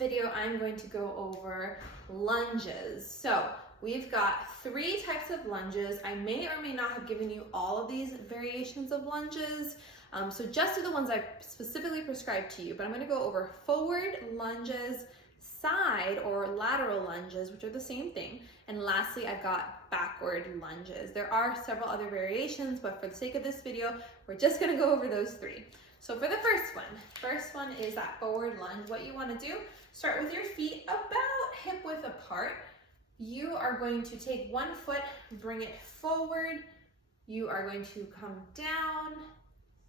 video, I'm going to go over lunges. So we've got 3 types of lunges. I may or may not have given you all of these variations of lunges. So just do the ones I specifically prescribed to you, but I'm going to go over forward lunges, side or lateral lunges, which are the same thing. And lastly, I've got backward lunges. There are several other variations, but for the sake of this video, we're just going to go over those 3. So for the first one is that forward lunge. What you want to do, start with your feet about hip width apart. You are going to take one foot, bring it forward. You are going to come down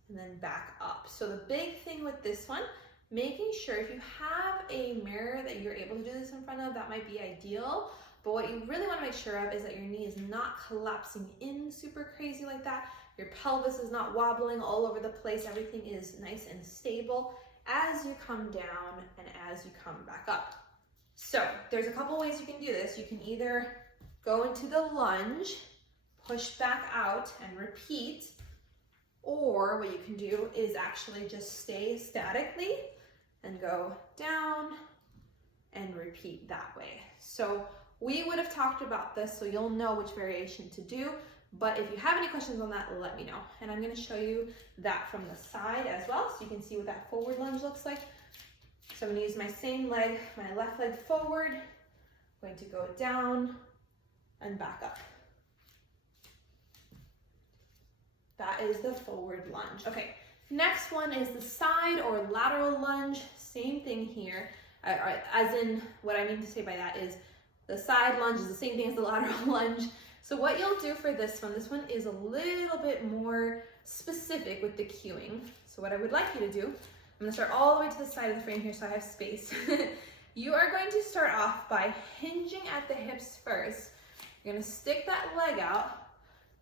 and then back up. So the big thing with this one, making sure if you have a mirror that you're able to do this in front of, that might be ideal. But what you really want to make sure of is that your knee is not collapsing in super crazy like that. Your pelvis is not wobbling all over the place. Everything is nice and stable as you come down and as you come back up. So there's a couple ways you can do this. You can either go into the lunge, push back out and repeat, or what you can do is actually just stay statically and go down and repeat that way. So we would have talked about this, so you'll know which variation to do. But if you have any questions on that, let me know. And I'm going to show you that from the side as well, so you can see what that forward lunge looks like. So I'm going to use my same leg, my left leg forward. I'm going to go down and back up. That is the forward lunge. Okay, next one is the side or lateral lunge. Same thing here. As in, what I mean to say by that is the side lunge is the same thing as the lateral lunge. So what you'll do for this one is a little bit more specific with the cueing. So what I would like you to do, I'm gonna start all the way to the side of the frame here so I have space. You are going to start off by hinging at the hips first. You're gonna stick that leg out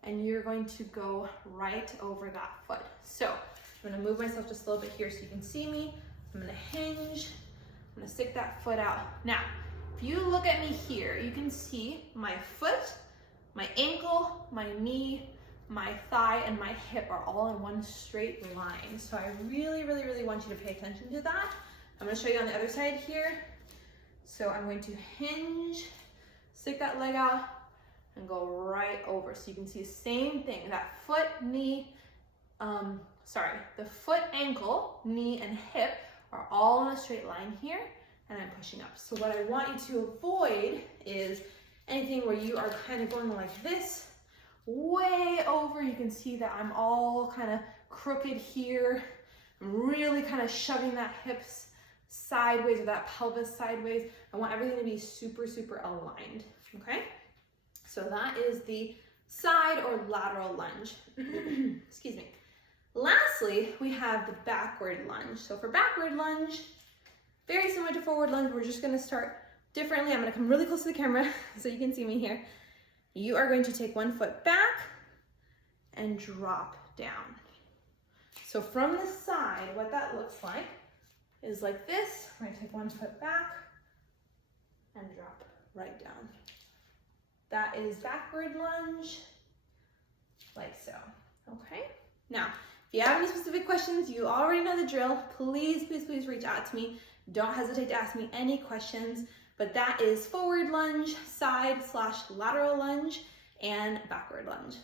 and you're going to go right over that foot. So I'm gonna move myself just a little bit here so you can see me. I'm gonna hinge, I'm gonna stick that foot out. Now, if you look at me here, you can see my foot, my ankle, my knee, my thigh, and my hip are all in one straight line. So I really, really, really want you to pay attention to that. I'm gonna show you on the other side here. So I'm going to hinge, stick that leg out, and go right over. So you can see the same thing, that foot, knee, the foot, ankle, knee, and hip are all in a straight line here, and I'm pushing up. So what I want you to avoid is anything where you are kind of going like this, way over. You can see that I'm all kind of crooked here. I'm really kind of shoving that hips sideways or that pelvis sideways. I want everything to be super, super aligned, okay? So that is the side or lateral lunge. Excuse me. Lastly, we have the backward lunge. So for backward lunge, very similar to forward lunge, we're just gonna start differently. I'm gonna come really close to the camera so you can see me here. You are going to take one foot back and drop down. So from the side, what that looks like is like this. I'm gonna take one foot back and drop right down. That is backward lunge, like so, okay? Now, if you have any specific questions, you already know the drill. Please, please, please reach out to me. Don't hesitate to ask me any questions. But that is forward lunge, side/lateral lunge, and backward lunge.